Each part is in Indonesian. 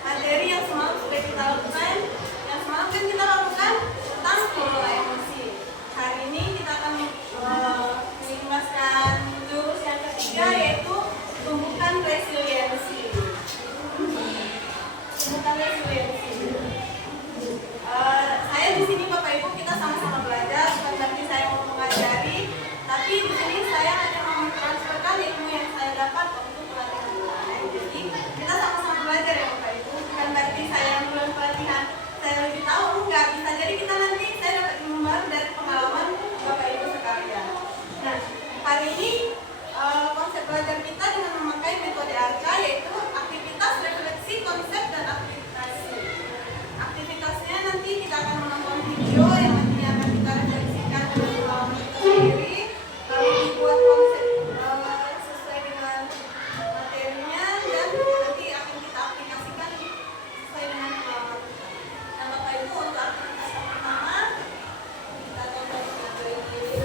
materi yang semalam sudah kita lakukan. Yang semalam kan kita lakukan tentang kelola emosi. Hari ini kita akan menjelaskan jurus yang ketiga, yaitu tumbuhkan resiliensi. Tumbuhkan resiliensi. Saya di sini Bapak Ibu, kita sama-sama belajar, bukan berarti saya mau mengajari, tapi di sini saya hanya mau mentransferkan ilmu yang saya dapat untuk pelatihan lain. Jadi kita sama-sama belajar ya Bapak Ibu, bukan berarti saya yang duluan pelatihan saya lebih tahu, enggak. Bisa jadi kita nanti saya dapat ilmu baru dari pengalaman Bapak Ibu sekalian. Nah, hari ini konsep belajar kita dengan memakai metode ARCA, yaitu aktivitas, refleksi, konsep, dan aplikasi. Aktivitasnya nanti kita akan menonton video yang nantinya akan kita refleksikan dengan pengalaman kita sendiri, lalu dibuat konsep sesuai dengan materinya, dan nanti akan kita aplikasikan sesuai dengan pengalaman kita. Nah Bapak Ibu, untuk aktivitas yang pertama kita tonton video ini.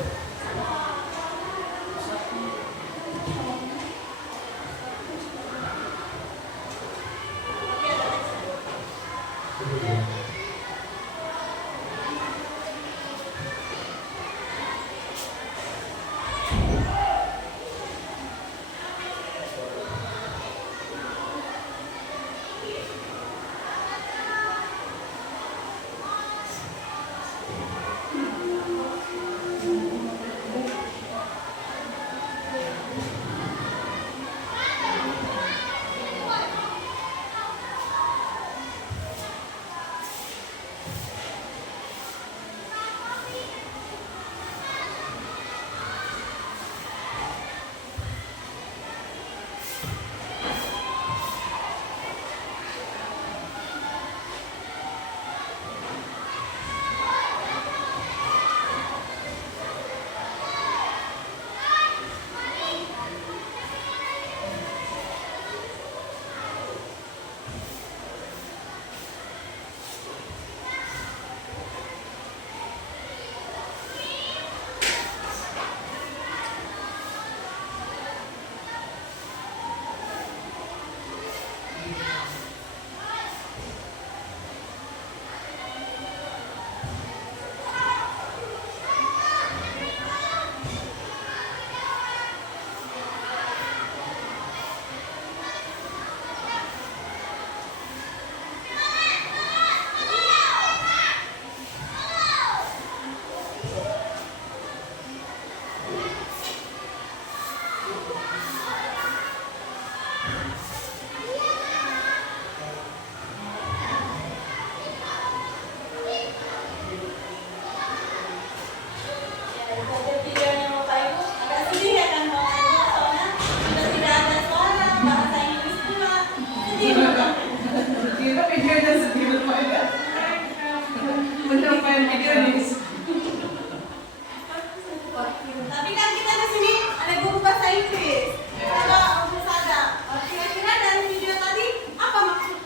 Tapi kan kita di sini ada guru bahasa Inggris. Kalau harus ada. Kira-kira dari video tadi apa maksud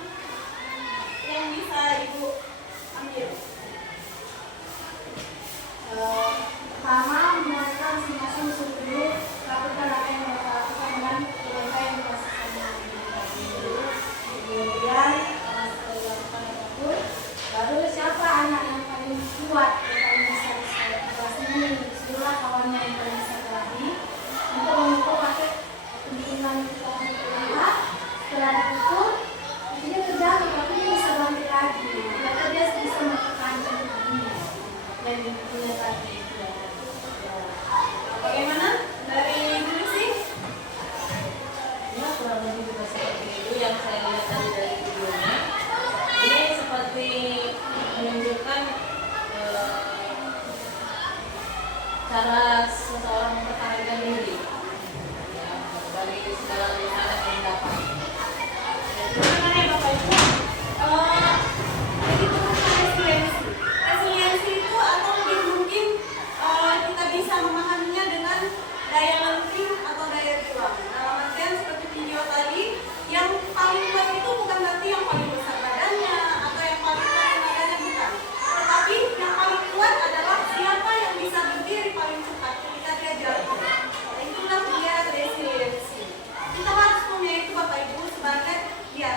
yang bisa Ibu ambil? Pertama, mereka masing-masing dulu lakukan apa yang mereka lakukan dengan mereka yang dipasangkan dulu. Kemudian setelah dilakukan apapun, baru siapa anak yang paling kuat yang paling bisa kelas ini, seluruh kawannya yang paling bisa berlari untuk memukul pakai kemungkinan kita melangkah. Setelah dipukul, intinya terjatuh tapi dia bisa bangkit lagi. Maka dia bisa melakukan ini yang dipukulnya tadi. Bagaimana dari dulu sih? Ya kurang lebih juga seperti itu yang saya lihat dari videonya. Ini seperti menunjukkan cara seseorang mempertahankan diri ya, dari segala rintangan yang didapat. Bagaimana ya Bapak Ibu? Jadi itu resiliensi. Resiliensi itu atau lebih mungkin kita bisa memahaminya dengan daya lenting atau daya juang. Dalam artian seperti video tadi, yang paling kuat itu bukan berarti yang paling besar badannya atau yang paling kuat tenaganya, bukan. Tetapi yang paling kuat adalah siapa yang bisa berdiri paling cepat ketika dia jatuh. Itulah dia resiliensi. Kita harus punya itu Bapak Ibu sebagai ya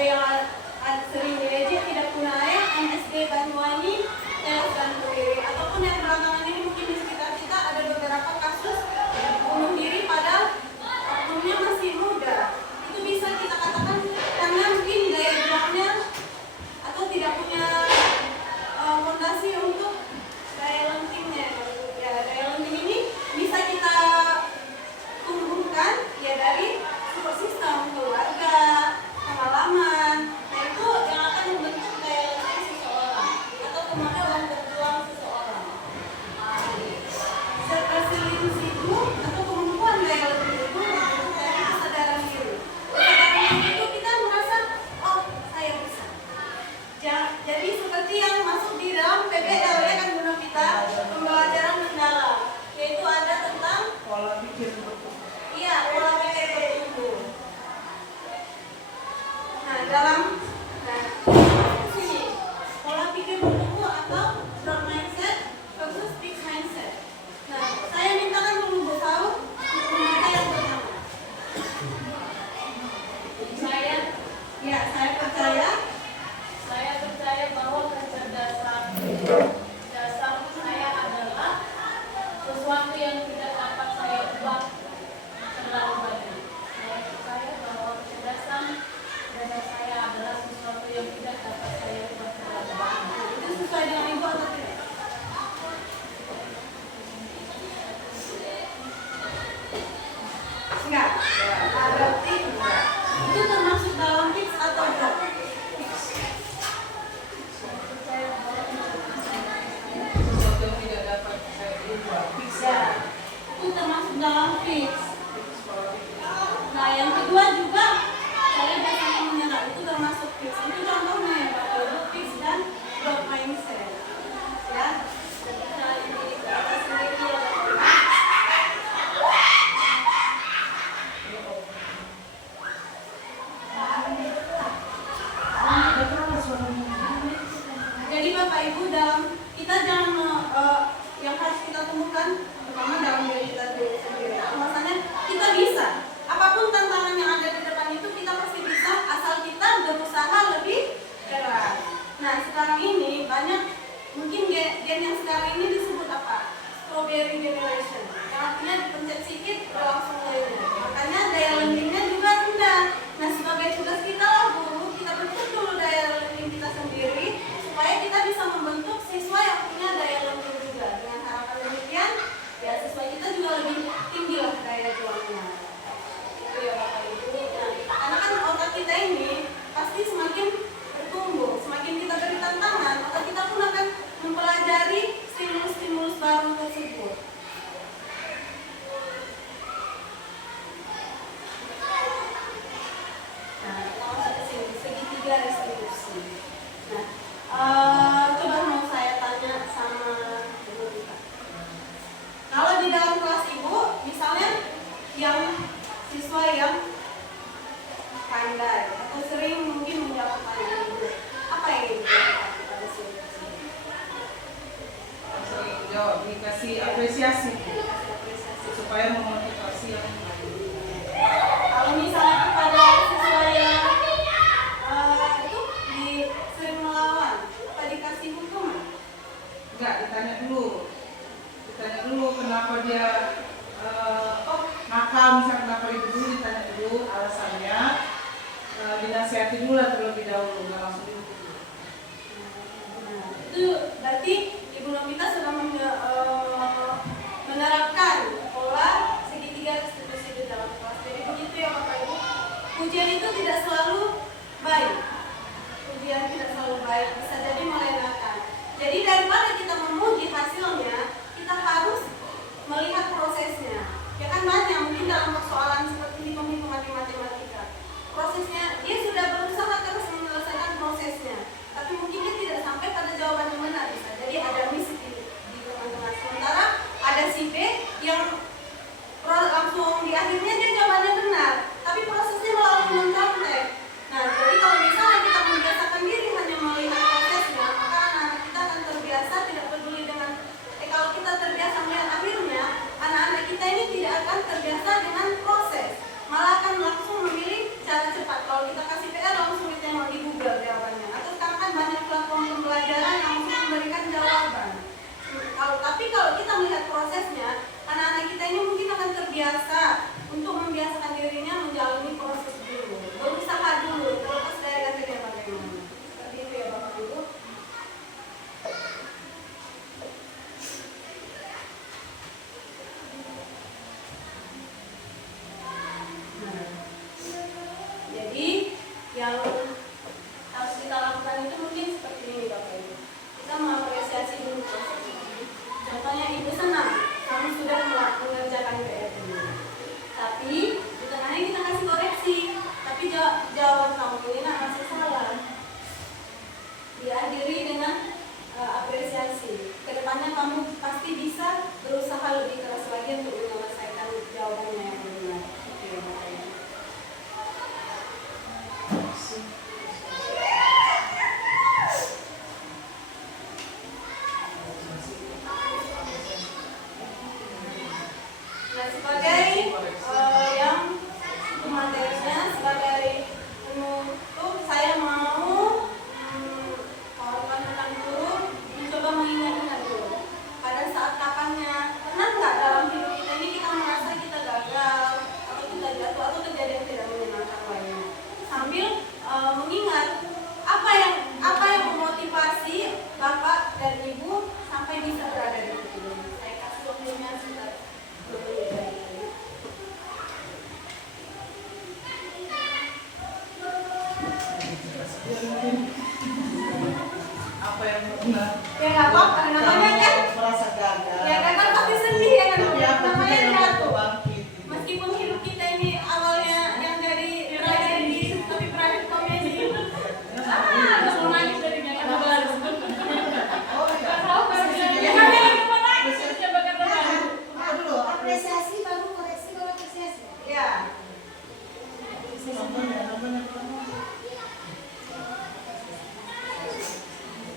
yang sering diejek tidak punya ayah, MSD Banyuwangi, dan Kediri. Ataupun yang belakangan ini mungkin di sekitar kita ada beberapa kasus bunuh diri padahal oknumnya masih muda. Itu bisa kita katakan karena mungkin daya juangnya atau tidak punya fondasi untuk daya lentingnya. Ya, daya lenting ini bisa kita tumbuhkan ya dari support system keluarga, pengalaman. Nah, itu yang akan membentuk daya lenting seseorang atau kemampuan berjuang seseorang. Resilience itu atau kemampuan daya lenting itu bentuk dari kesadaran diri. Kesadaran diri itu kita merasa, oh saya bisa. Jadi seperti yang masuk di dalam PBL ya kan guna kita pembelajaran mendalam, yaitu ada tentang pola pikir bertumbuh. iya pola pikir bertumbuh. Nah dalam sini pola pikir bertumbuh atau growth mindset versus fixed mindset. Nah saya mintakan dulu tahu membaca yang pertama. Saya percaya bahwa kecerdasan dasar saya adalah sesuatu yang tidak dapat saya ubah terlalu banyak. Saya percaya bahwa kecerdasan dasar saya adalah sesuatu yang tidak dapat saya ubah terlalu banyak. itu sesuai dengan ibu atau tidak? Enggak. Berarti enggak. Itu termasuk dalam fix atau drop? Sesuatu yang tidak dapat saya ubah. Bisa. Itu termasuk dalam fix. Nah, yang kedua juga saya biasanya menyerap itu termasuk fix. Itu contohnya ya Pak Ibu, fix dan growth mindset. Ya. Ketika ini kita sendiri ya Bapak Ibu. Jadi Bapak Ibu dalam kita jangan yang harus kita temukan pertama dalam diri kita sendiri. Maksudnya kita bisa. Apapun tantangan yang ada di depan itu kita pasti bisa asal kita berusaha lebih keras. Nah sekarang ini banyak mungkin gen yang sekarang ini disebut apa? Strawberry generation. Yang artinya dipencet sedikit langsung lainnya. Makanya daya lentingnya juga rendah. Nah sebagai tugas kita lah guru kita bentuk dulu daya lenting kita sendiri supaya kita bisa membentuk siswa yang punya daya lenting juga. Dengan harapan demikian ya siswa kita juga lebih tinggi lah daya juangnya. Itu ya Bapak Ibu. Nah, karena kan otak kita ini pasti semakin bertumbuh, semakin kita beri tantangan, otak kita pun akan mempelajari stimulus-stimulus baru tersebut. Nah, langsung ke sini, segitiga restribusi. Nah, coba mau saya tanya sama Ibu Rita. Kalau di dalam kelas Ibu, misalnya yang siswa yang pandai atau sering mungkin menjawab pertanyaan Ibu, apa yang Ibu lakukan pada siswa? Sering jawab, dikasih apresiasi supaya memotivasi yang lain. Kalau misalnya kepada siswa yang itu sering melawan, apa dikasih hukuman? Enggak, ditanya dulu kenapa dia nakal, misalnya kenapa itu dulu ditanya dulu alasannya, dinasihati dulu lah terlebih dahulu, nggak langsung dihukum. Nah, itu berarti Ibu Novita sudah menerapkan pola segitiga restitusi di dalam kelas. Jadi begitu ya Bapak Ibu. Ujian itu tidak selalu baik. Bisa jadi melenakan. Jadi daripada kita memuji hasilnya, kita harus melihat prosesnya. Ya kan banyak mungkin dalam persoalan seperti hitung-hitungan di matematika. Prosesnya dia sudah berusaha terus menyelesaikan prosesnya, tapi mungkin dia tidak sampai pada jawaban yang benar bisa. Jadi ada miss di tengah-tengah. Sementara ada si B yang langsung di akhirnya dia jawabannya benar, tapi prosesnya melalui mencontek. Nah, jadi kalau misalnya kita membiasakan diri hanya melihat prosesnya, maka anak-anak kita akan terbiasa tidak peduli dengan kalau kita terbiasa melihat akhirnya, anak-anak kita ini tidak akan terbiasa dengan proses. apa yang pernah Ya nggak apa-apa, namanya kan. merasa gagal. Ya gagal pasti sedih ya kan. Tapi apa Namanya kita yang jatuh. bangkit? Meskipun hidup kita ini awalnya yang dari tragedi tapi berakhir komedi. Langsung nangis dari karena baru. Oh iya. Tahu baru Ya kan yang mau nangis coba karena baru. Apa dulu? Apresiasi baru koreksi baru apresiasi. ya. Nontonnya.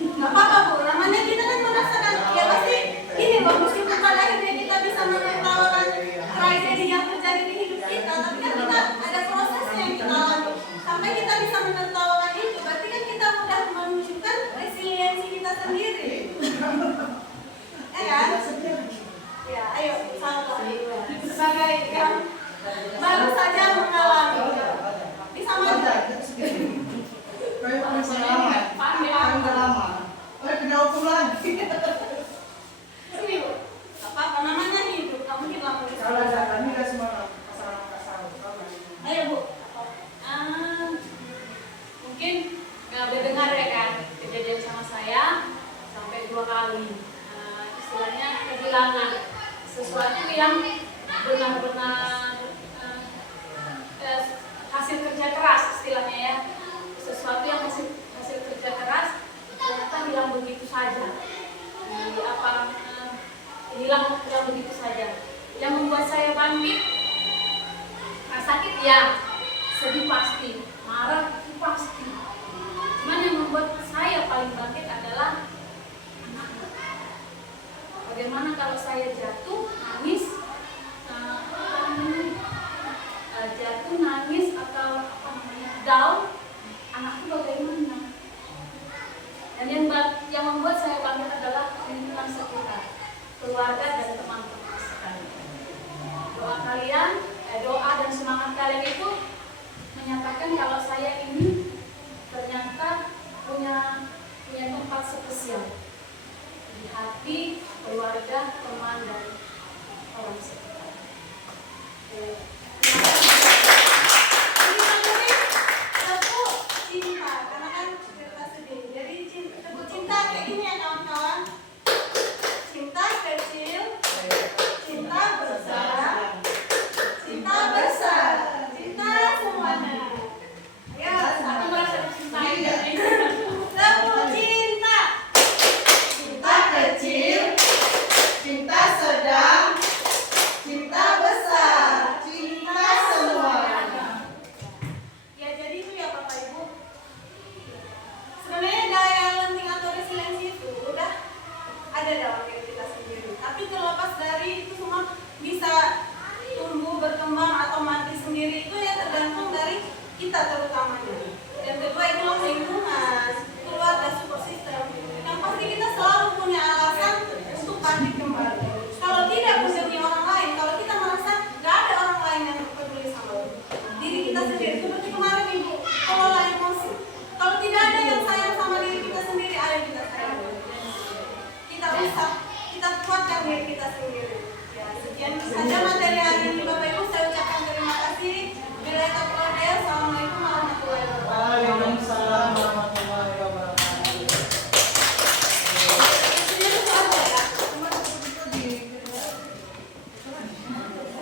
Nggak apa-apa Bu, namanya kita kan merasakan ya pasti ini loh, meskipun pada akhirnya kita bisa menertawakan tragedi yang terjadi di hidup kita, tapi kan kita ada prosesnya yang kita alami sampai kita bisa menertawakan itu, berarti kan kita udah menunjukkan resiliensi kita sendiri. Ya kan? Ya, ayo sama-sama sebagai yang baru saja mengalami bisa maju. Kayak pengalaman. Kan udah lama. Kena hukum lagi. Sini Bu, nggak apa-apa, namanya hidup, nggak mungkin lama di Kalau ada kami udah semua pasangan. Ayo Bu. Mungkin nggak boleh dengar ya kan kejadian sama saya sampai 2 kali. Istilahnya kehilangan sesuatu yang benar-benar hasil kerja keras istilahnya ya, sesuatu yang hasil kerja keras ternyata hilang begitu saja. Hilang begitu saja. Yang membuat saya bangkit, sakit ya, sedih pasti, marah itu pasti. Cuman yang membuat saya paling bangkit adalah anak-anak. Bagaimana kalau saya jatuh, nangis, jatuh, nangis atau down, anakku bagaimana? Dan yang membuat saya bangkit adalah lingkungan sekitar, keluarga dan teman-teman sekalian. Doa kalian, doa dan semangat kalian itu menyatakan kalau saya ini ternyata punya tempat spesial di hati, keluarga, teman dan orang sekitar. Cinta, karena kan cerita sedih. Jadi cinta kayak gini ya kawan-kawan. Cinta kecil, cinta besar, cinta besar, cinta semuanya. Ya, Aku merasa dicintai. tepuk cinta. Cinta kecil, cinta sedang, cinta besar, cinta semuanya. Ya jadi itu ya Bapak Ibu. Sebenarnya daya lenting atau resiliensi itu udah ada dalam diri kita sendiri. Tapi terlepas dari itu semua bisa tumbuh, berkembang atau mati sendiri itu ya tergantung dari kita terutama.